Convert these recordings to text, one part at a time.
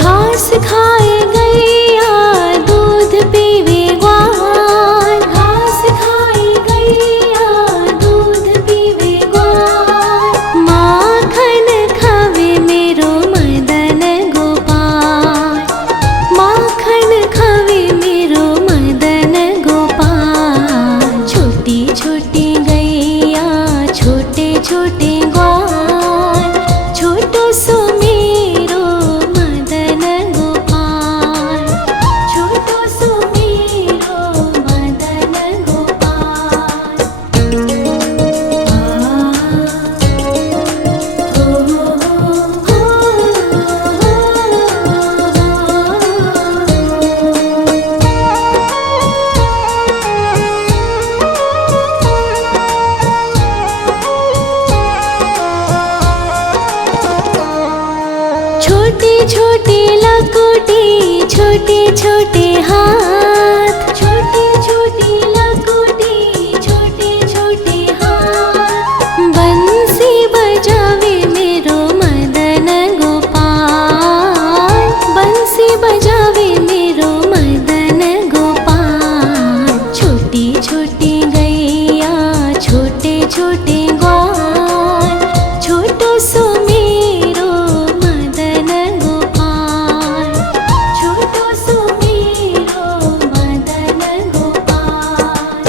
घास खाए गैया दूध पीवे ग्वाल, घास खाए गैया दूध पीवे ग्वाल। माखन खावे मेरो मदन गोपाल, माखन खावे मेरो मदन गोपाल। छोटी छोटी गैया छोटे छोटे ग्वाल, छोटो सो मेरो मदन गोपाल, छोटो सो मेरो मदन गोपाल। छोटी छोटी लकुटी छोटे छोटे हाथ, छोटी छोटी लकुटी छोटे छोटे हाथ। बंसी बजावे मेरो मदन गोपाल, बंसी बजावे मेरो मदन गोपाल। छोटी छोटी गैया छोटे छोटे ग्वाल, छोटो सो मेरो मदन गोपाल, छोटो सो मेरो मदन गोपाल।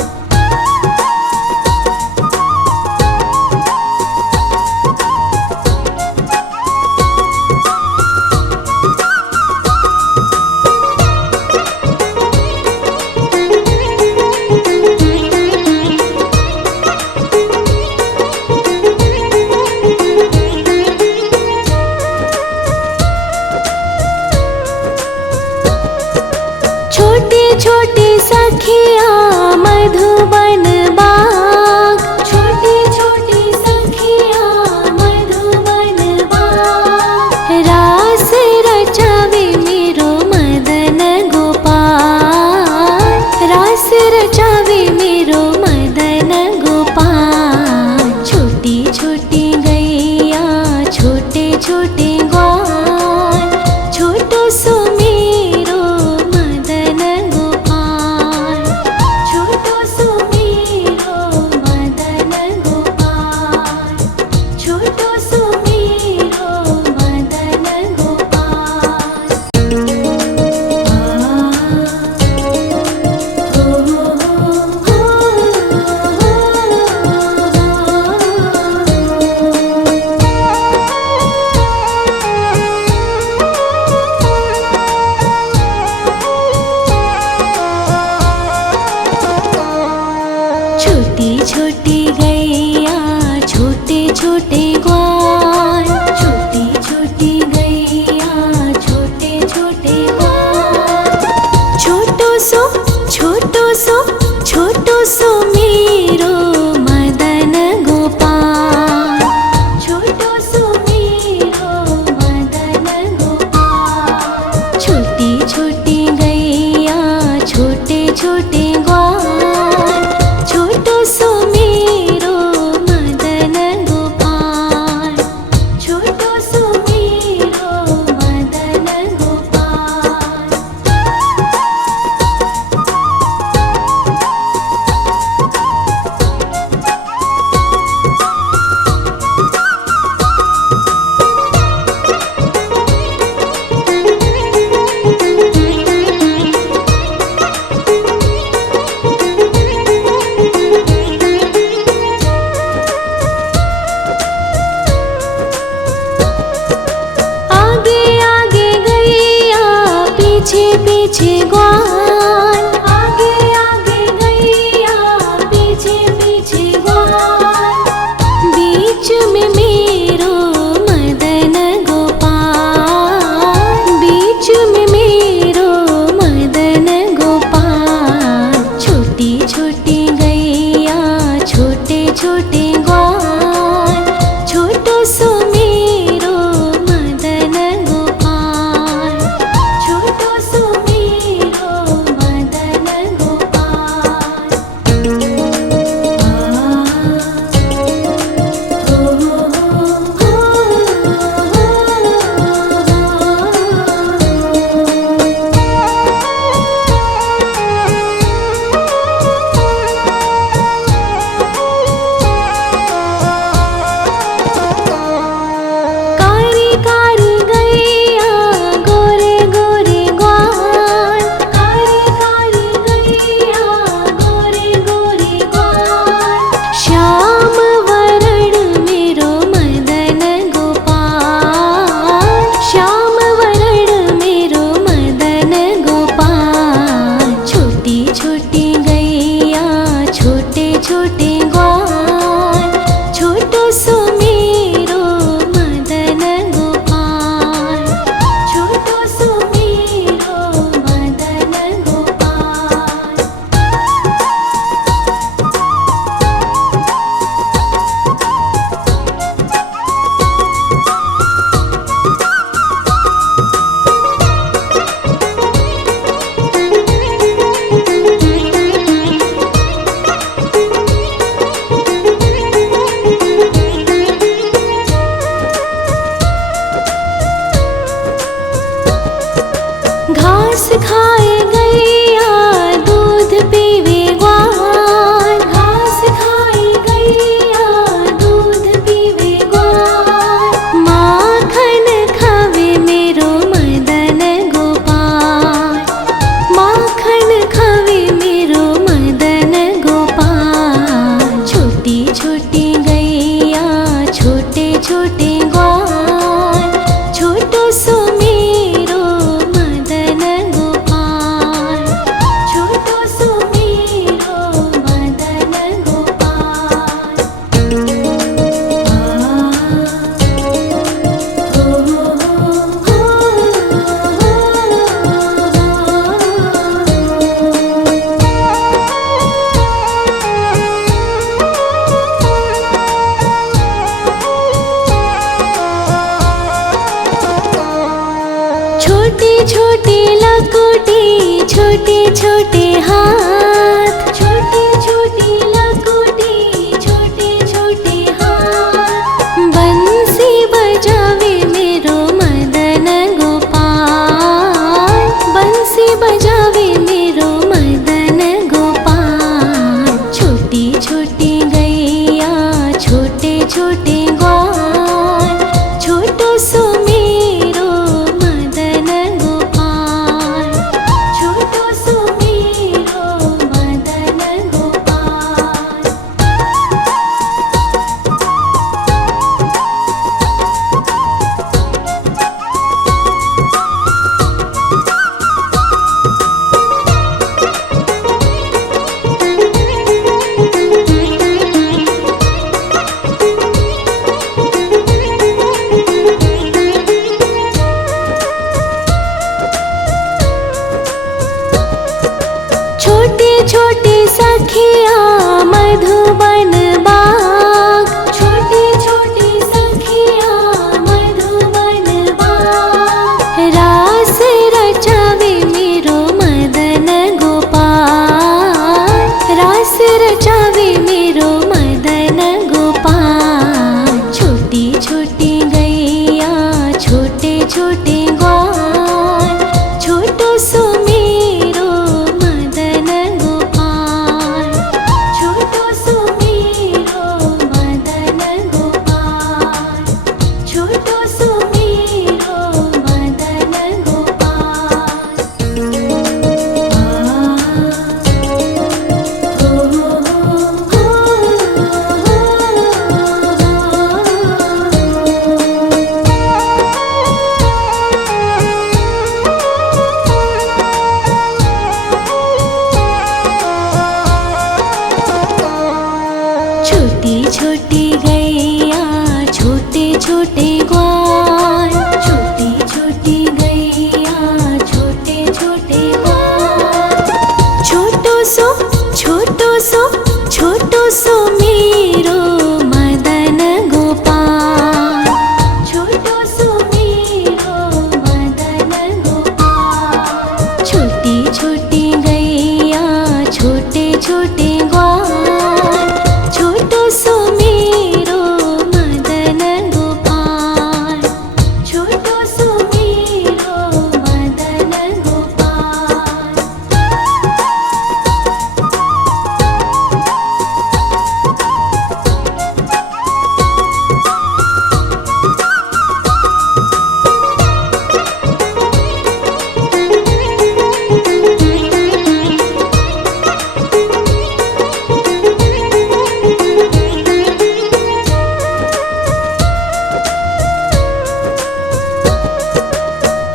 छोटे छोटे सखिया मधुबन बाग, छोटे छोटे सखिया मधुबन बाग। रास रचावे मेरो मदन गोपाल, रास रचावे मेरो मदन गोपाल। छोटी छोटी गैया छोटे छोटे ग्वाल, छोटो सो मेरो मदन गोपाल, छोटो सो मेरो मदन गोपाल, छोटो सो मेरो मदन गोपाल। छोटी छोटी गैया छोटे छोटे ग्वाल, छोटी छोटी गैया छोटे छोटे ग्वाल। छोटो सो छोटो सो छोटो सो मेरो मदन गोपाल, छोटो सो मेरो मदन गोपाल। छोटी छोटी गैया छोटे छोटे ग्वाल, छोटो सो मेरो मदन गोपाल, छोटो सो मेरो मदन गोपाल। आगे आगे गैया पीछे पीछे ग्वाल, आगे आगे गैया पीछे पीछे ग्वाल। बीच में मेरो मदन गोपाल, बीच में मेरो मदन गोपाल। छोटी छोटी गैया छोटे छोटे ग्वाल, छोटो सो मेरो मदन गोपाल, छोटो सो मेरो घास खाए गैया दूध पीवे ग्वाल, घास खाए गैया दूध पीवे ग्वाल, माखन खावे मेरो मदन गोपाल, माखन खावे मेरो मदन गोपाल। छोटी छोटी गैया छोटे छोटे ग्वाल, छोटो सो मेरो मदन गोपाल, छोटो सो मेरो मदन गोपाल। छोटे छोटे लकोटी छोटे छोटे हाथ, छोटे छोटे लकोटी छोटे छोटे हाथ, बंसी बजावे मेरो मदन गोपाल, बंसी बजावे मेरो मदन गोपाल। छोटी छोटी गैया छोटे छोटे ग्वाल, छोटो सो मेरो मदन गोपाल, छोटो सो मेरो मदन गोपाल। छोटे छोटे सखिया मधुबन बाग, छोटे छोटे सखिया मधुबन बाग, रास रचावे मेरो मदन गोपाल, रास रचावे मेरो मदन गोपाल। छोटी छोटी गैया छोटे छोटे ग्वाल, छोटो सो मेरो मदन गोपाल, छोटो सो मेरो मदन गोपाल, छोटो सो मेरो मदन गोपाल। छोटी छोटी गैया छोटे छोटे ग्वाल, छोटी छोटी गैया छोटे छोटे ग्वाल, छोटो सो छोटो सो छोटो सो मेरो मदन गोपाल, छोटो सो मेरो मदन गोपाल। छोटी छोटी गैया छोटे छोटे ग्वाल, छोटो सो मेरो मदन गोपाल, छोटो सो मेरो मदन गोपाल।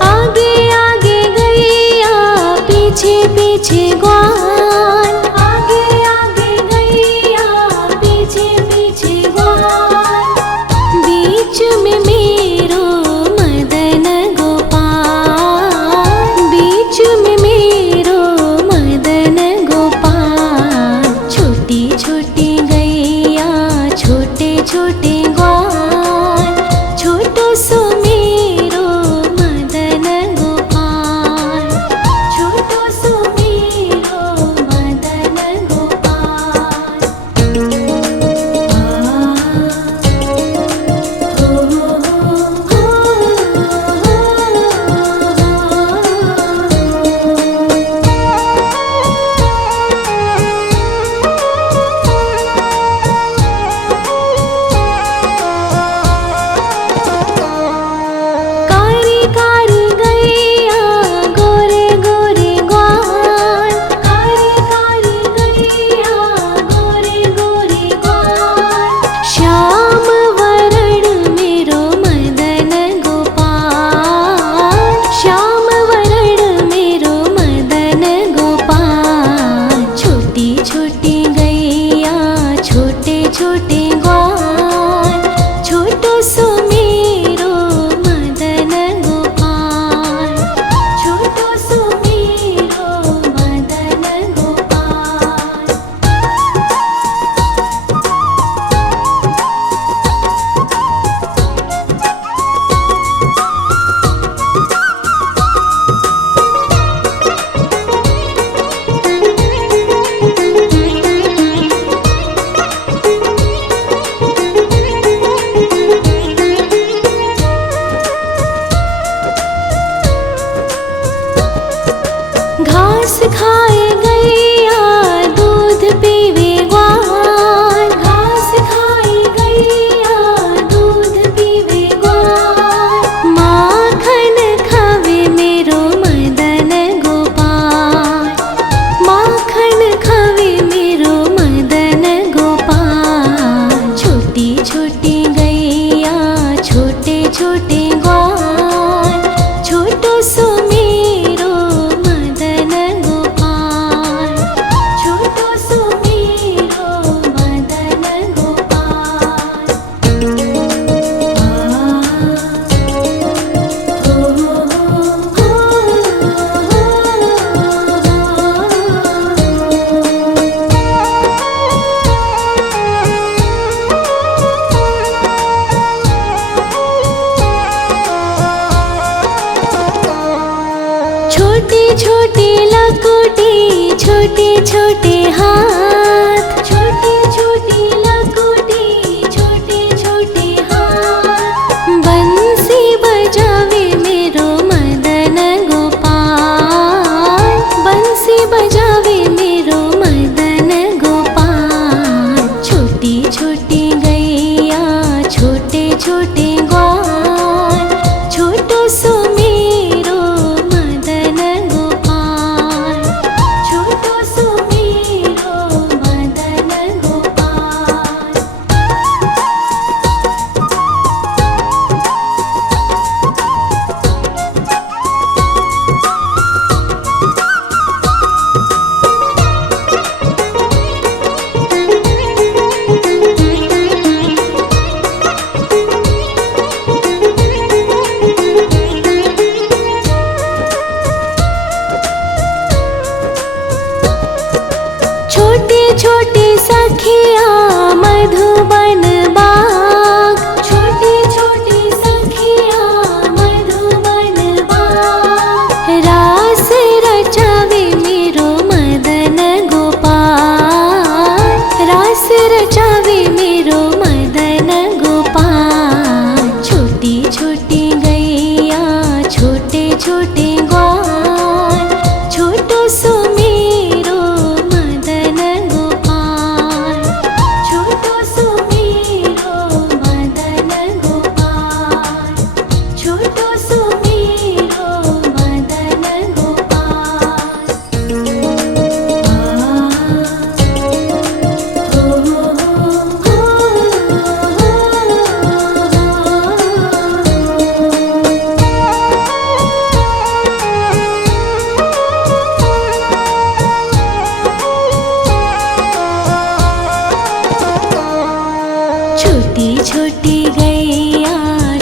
आगे आगे गैया पीछे पीछे ग्वाल, आगे आगे गैया पीछे पीछे ग्वाल, बीच में मेरो मदन गोपाल, बीच में मेरो मदन गोपाल। छोटी छोटी गैया छोटे छोटे ग्वाल, छोटो सो मेरो मदन गोपाल, छोटो सो मेरो छोटे छोटे लकोटे छोटे छोटे हाथ, छोटे छोटे लकोटे छोटे छोटे हाथ। बंसी बजावे मेरो मदन गोपाल, बंसी बजावे मेरो मदन गोपाल। छोटी छोटी गैया छोटे छोटे ग्वाल, छोटो सो मेरो मदन गोपाल, छोटो सो मेरो मदन गोपाल। छोटे छोटे सखिया मधुबन बाग, छोटे छोटे सखिया मधुबन बाग। रास रचावे मेरो मदन गोपाल, रास रचावे मेरो मदन गोपाल। छोटी छोटी गैया छोटे छोटे ग्वाल, छोटो सो मेरो मदन गोपाल, छोटो सो मेरो मदन गोपाल, छोटो सो मेरो मदन गोपाल। छोटी छोटी गैया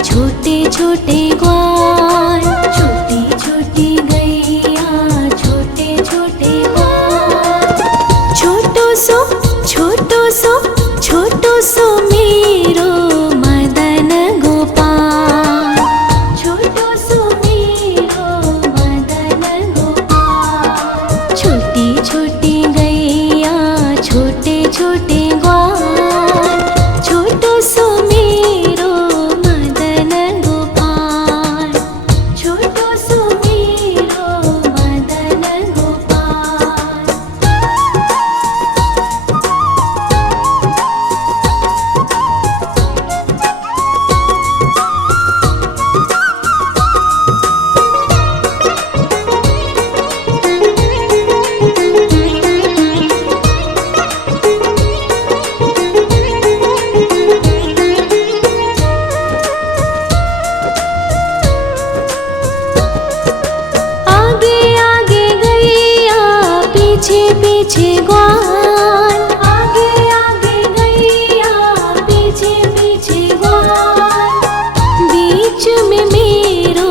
छोटे छोटे ग्वाल, छोटी छोटी गैया छोटे छोटे ग्वाल। छोटो सो छोटो सो छोटो सो मेरो मदन गोपाल, छोटो सो मेरो मदन गोपाल। छोटी छोटी गैया छोटे छोटे ग्वाल, छोटो सो मेरो मदन गोपाल, छोटो सो मेरो मदन गोपाल। आगे आगे गैया पीछे पीछे ग्वाल, आगे आगे गैया पीछे पीछे ग्वाल। बीच में मेरो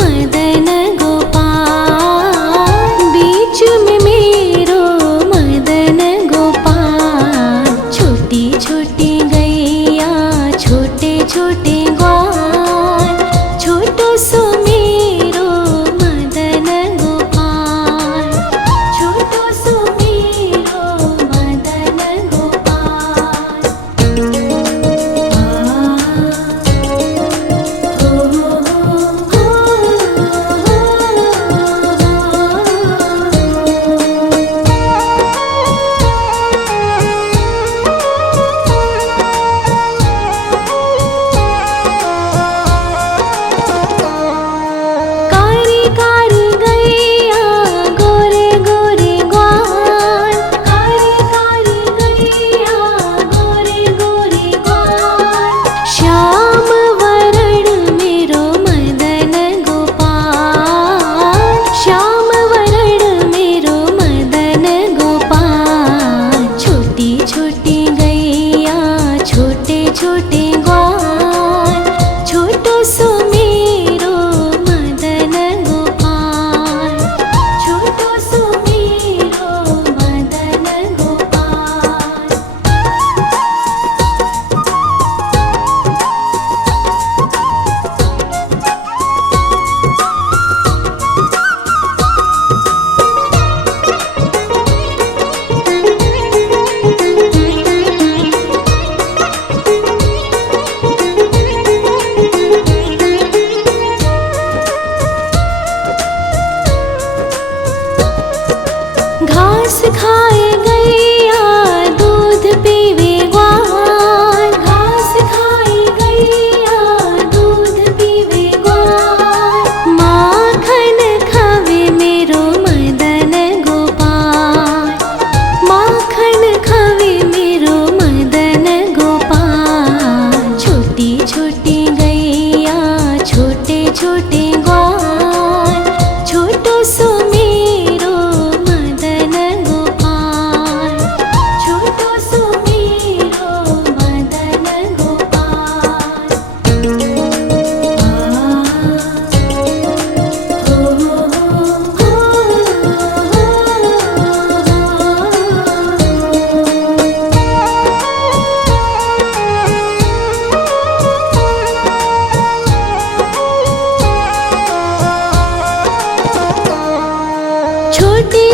मदन गोपाल, बीच में मेरो मदन गोपाल। छोटी छोटी गैया छोटे छोटे ग्वाल, छोटो सो मेरो मदन गोपाल, छोटो सो मेरो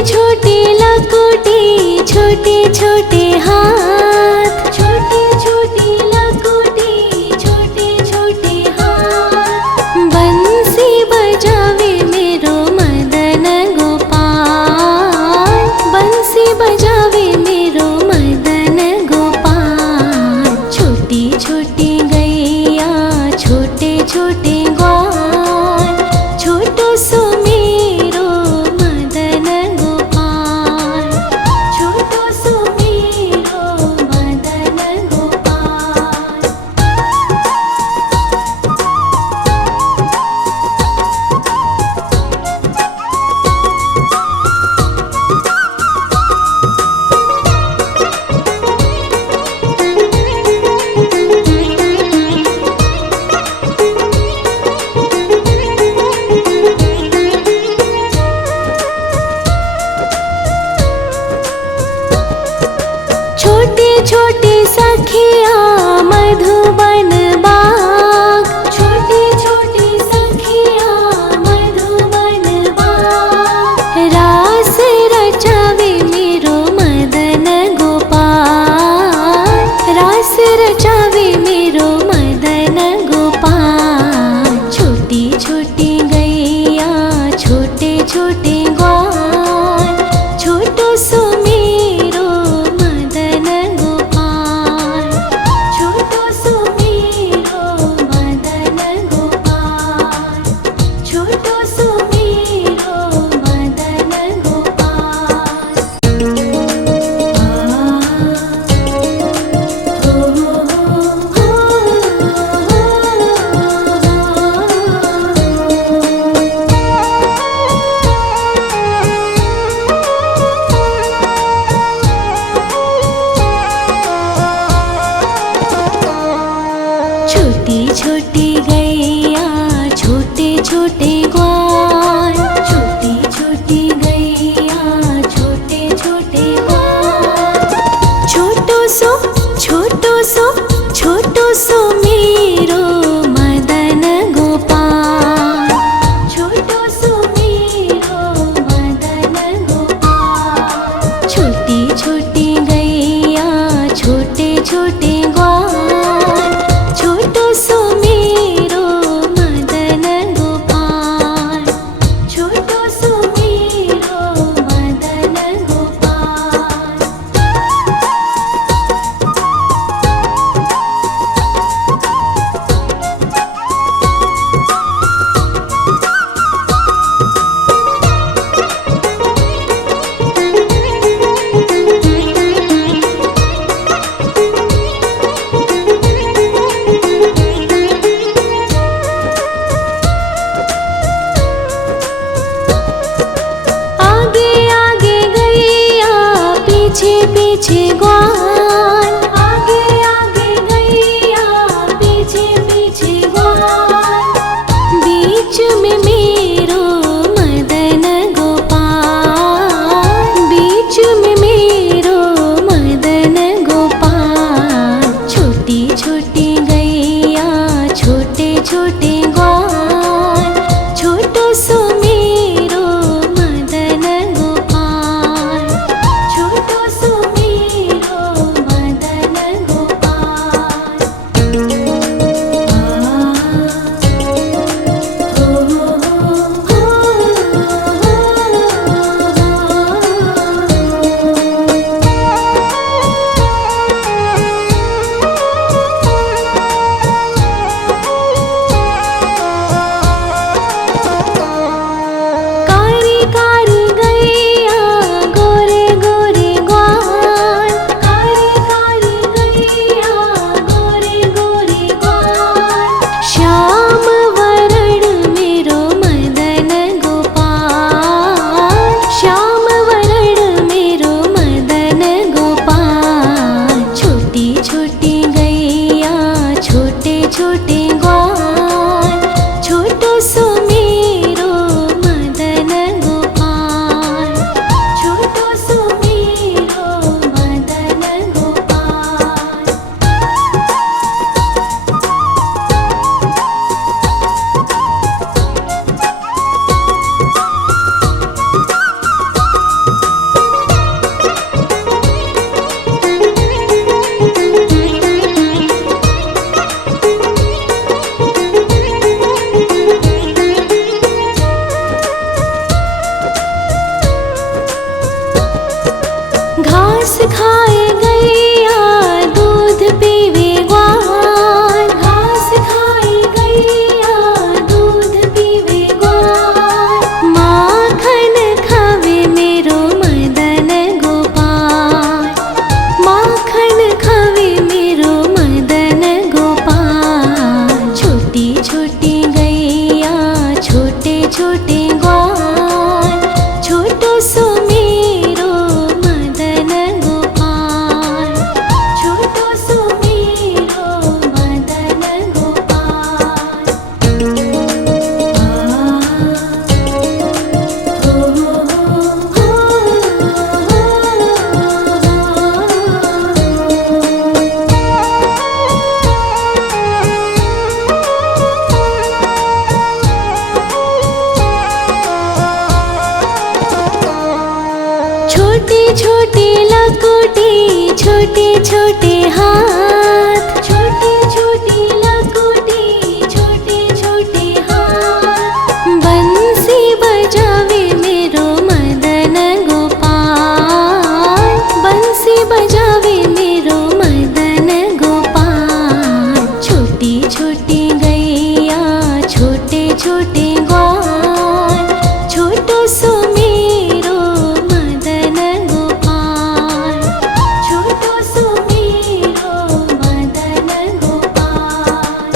छोटी लकुटी छोटे छोटे हाथ, छोटी छोटी लकुटी छोटे छोटे हाथ। बंसी बजावे मेरो मदन गोपाल, बंसी बजावे मेरो मदन गोपाल। छोटी छोटी गैया छोटे छोटे ग्वाल, छोटो सो मेरो मदन गोपाल, छोटो सो मेरो मदन गोपाल। छोटी छोटी सखिया मधुबन बाग, छोटी छोटी सखिया मधुबन बाग। रास रचावे मेरो मदन गोपाल, रास रचावे मेरो मदन गोपाल। छोटी छोटी गैया छोटे छोटे ग्वाल, छोटो सो मेरो मदन गोपाल, छोटो सो मेरो मदन गोपाल, छोटो सो मेरो मदन गोपाल। छोटी छोटी गैया छोटे छोटे ग्वाल, छोटी छोटी गैया छोटे छोटे ग्वाल। छोटो सो छोटो सो छोटो सो मेरो मदन गोपाल, छोटो सो मेरो मदन गोपाल। छोटी छोटी गैया छोटे छोटे ग्वाल, छोटो सो मेरो मदन गोपाल, छोटो सो मेरो मदन गोपाल। आगे आगे गैया पीछे पीछे ग्वाल, आगे आगे गैया पीछे पीछे ग्वाल। बीच में मेरो मदन गोपाल, बीच में मेरो मदन गोपाल। छोटी छोटी गैया छोटे छोटे ग्वाल, छोटो सो मेरो मदन गोपाल, छोटो सो मेरो खाए गैया दूध पीवे ग्वाल, घास खाए गैया दूध पीवे ग्वाल, माखन खावे मेरो मदन गोपाल, माखन खावे मेरो मदन गोपाल। छोटी छोटी गैया छोटे छोटे ग्वाल, छोटो सो मेरो मदन गोपाल, छोटो सो मेरो मदन गोपाल। छोटी छोटी लकुटी छोटे छोटे हाथ, छोटी छोटी लकुटी छोटे छोटे हाथ, बंसी बजावे मेरो मदन गोपाल, बंसी बजावे मेरो मदन गोपाल। छोटी छोटी गैया छोटे छोटे ग्वाल, छोटो सो मेरो मदन गोपाल, छोटो सो मेरो मदन गोपाल।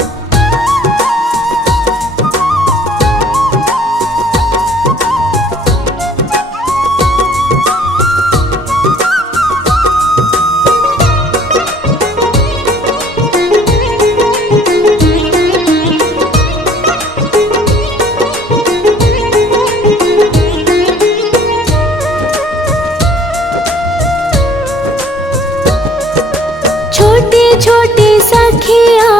छोटे छोटे सखिया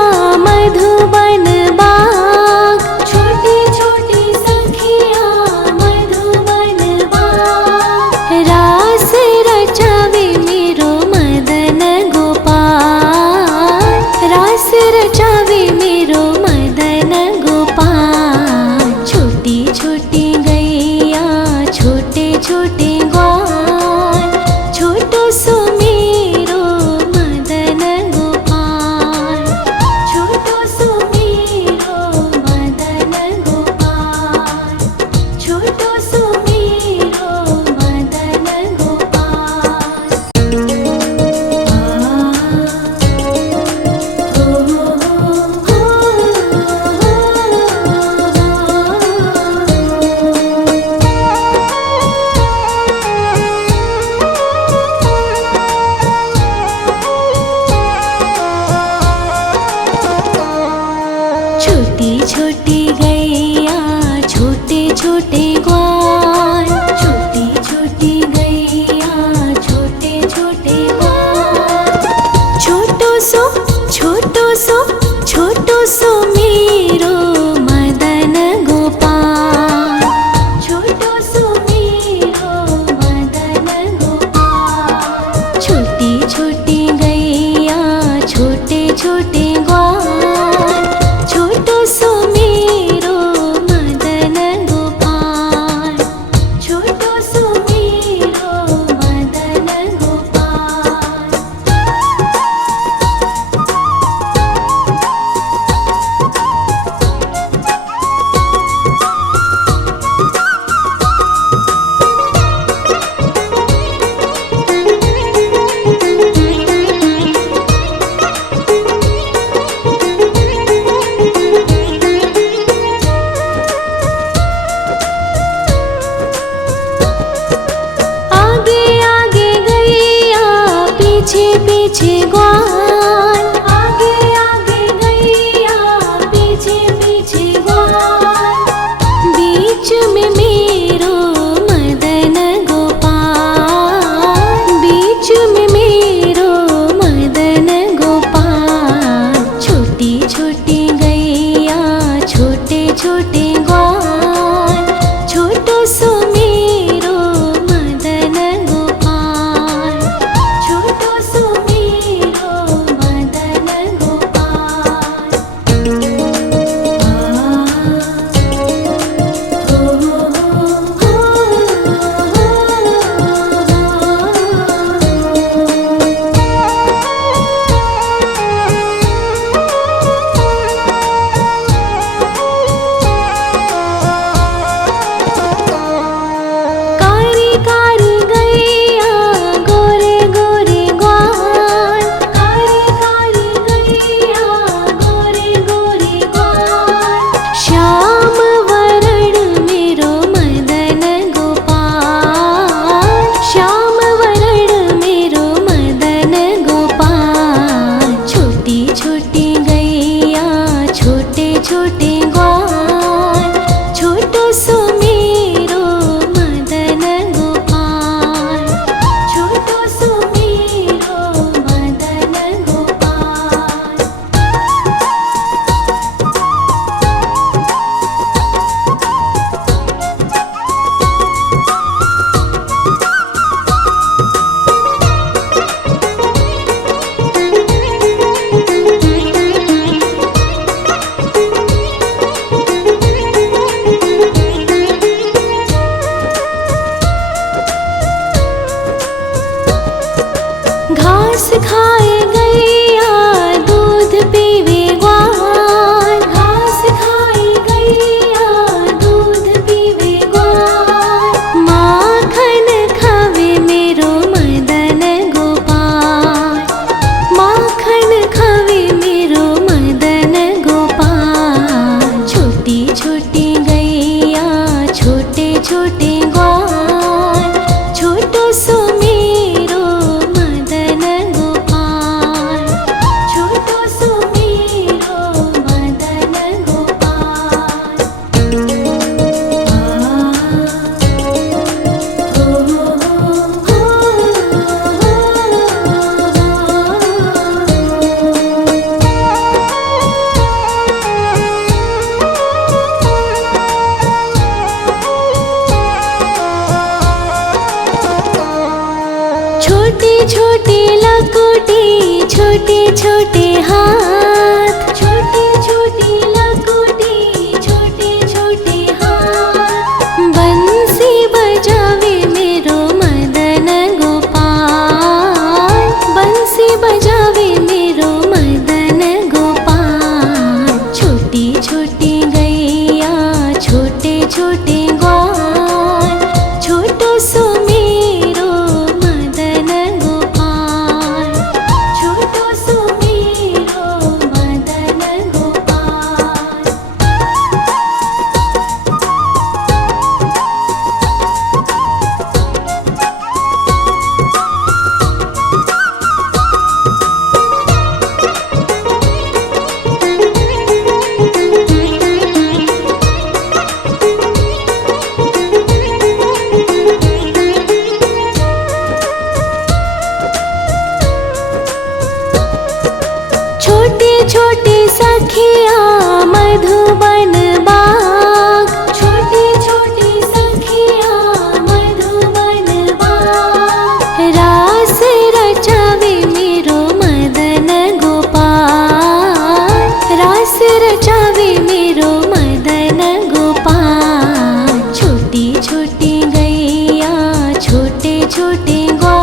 मधुबन बाग, छोटे छोटे सखिया मधुबन बाग, रास रचावे मेरो मदन गोपाल, रास रचावे मेरो मदन गोपाल। छोटी छोटी गैया छोटे छोटे ग्वाल, छोटो सो मेरो मदन गोपाल, छोटो सो मेरो मदन गोपाल, छोटो सो मेरो मदन गोपाल। छोटी छोटी गैया छोटे छोटे ग्वाल, छोटी छोटी गैया छोटे छोटे ग्वाल, छोटो सो छोटो सो मेरो मदन गोपाल, छोटो सो मेरो मदन गोपाल। छोटी छोटी गैया छोटे छोटे ग्वाल, छोटो सो मेरो मदन गोपाल, छोटो सो मेरो मदन गोपाल। आगे आगे गैया पीछे पीछे ग्वाल, आगे आगे गैया पीछे पीछे ग्वाल, बीच में मेरो मदन गोपाल, बीच में मेरो मदन गोपाल। छोटी छोटी गैया छोटे छोटे ग्वाल, छोटो सो मेरो मदन गोपाल, छोटो सो मेरो छोटी छोटी लकोटी छोटे छोटे हाथ, छोटी छोटी लकोटी छोटे छोटे हाथ। बंसी बजावे मेरो मदन गोपाल, बंसी बजावे मेरो मदन गोपाल। छोटी छोटी गैया छोटे छोटे ग्वाल, छोटो सो मेरो मदन गोपाल, छोटो सो मेरो मदन गोपाल। छोटे छोटे सखिया मधुबन बाग, छोटे छोटे सखिया मधुबन बाग। रास रचावे मेरो मदन गोपाल, रास रचावे मेरो मदन गोपाल। छोटी छोटी गैया छोटे छोटे ग्वाल,